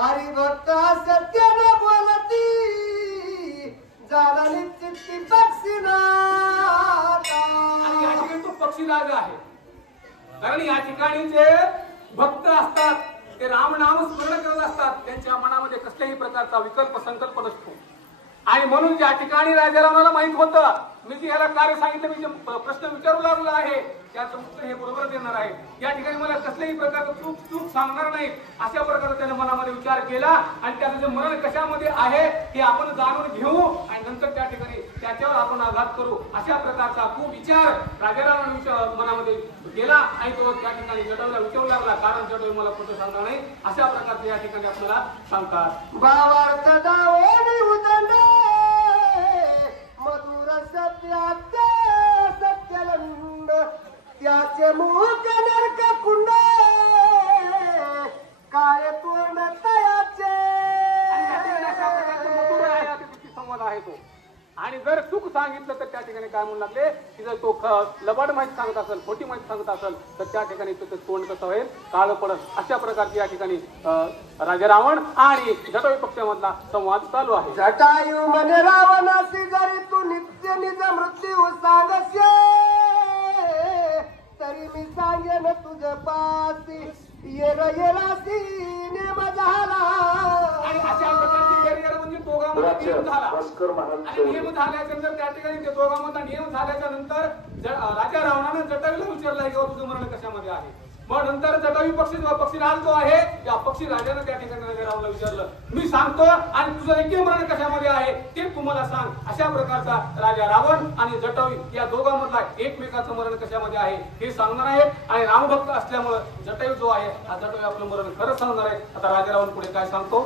हरिभक्त सत्याने बोलती झाला निश्चिती पक्षीनाथ. आणि या ठिकाणी तो पक्षीराज आहे. कारण या ठिकाणी जे भक्त असतात ते रामनाम स्मरण करत असतात. त्यांच्या मनामध्ये कसल्याही प्रकारचा विकल्प संकल्प नसतो. आणि म्हणून ज्या ठिकाणी राजारामाला माहित होतं मी जे ह्याला कार्य सांगितलं, मी जे प्रश्न विचारू लागलो आहे त्याचं उत्तर हे बरोबर देणार आहे, या ठिकाणी मला कसल्याही प्रकारचं चूक सांगणार नाही, अशा प्रकारे त्याने मनामध्ये विचार केला. आणि त्याचं जे मरण कशामध्ये आहे हे आपण जाणून घेऊ आणि नंतर त्या ठिकाणी त्याच्यावर आपण आघात करू, अशा प्रकारचा कुविचार राजारामाने मनामध्ये केला. आणि तो त्या ठिकाणी जटायूला विचारू लागला. कारण जटायू मला खोटं सांगणार नाही, अशा प्रकारचे या ठिकाणी आपल्याला सांगतात. भावार्थ दावोनी उदंडे मधुर सत्याचे सत्यलंड त्याचे मुख नरक कुंड काय पूर्ण तयाचे. संवाद आहे तो. आणि जर चूक सांगितलं तर त्या ठिकाणी काय म्हणू लागले की जर तो लबाड माहिती सांगत असेल, खोटी माहिती सांगत असेल तर त्या ठिकाणी त्याचं तोंड कसं होईल, काळ पडत. अशा प्रकारची या ठिकाणी राजा रावण आणि जटायू पक्षामधला संवाद चालू आहे. जटायू म्हणे रावणासी जरी तू नित्य निज मृत्यू सांगस्य तरी मी सांगेन तुझ पासी येरासी नेम झाला. आणि अशा प्रकारची येर म्हणजे दोघांमध्ये नियम झाला. आणि नियम झाल्याच्या नंतर त्या ठिकाणी ते दोघांमधला नियम झाल्याच्या नंतर राजा रावणाने जटायूला विचारलं की तुझं मरण कशामध्ये आहे. मग नंतर जटायू पक्षीराज जो आहे या पक्षी राजाने त्या ठिकाणी राजा रावणाला विचारलं, मी सांगतो आणि तुझं एकही मरण कशामध्ये आहे ते तुम्हाला सांग. अशा प्रकारचा राजा रावण आणि जटायू या दोघांमधला एकमेकाचं मरण कशामध्ये आहे हे सांगणार आहे. आणि रामभक्त असल्यामुळे जटायू जो आहे हा जटायू आपलं मरण खरं सांगणार आहे. आता राजा रावण पुढे काय सांगतो.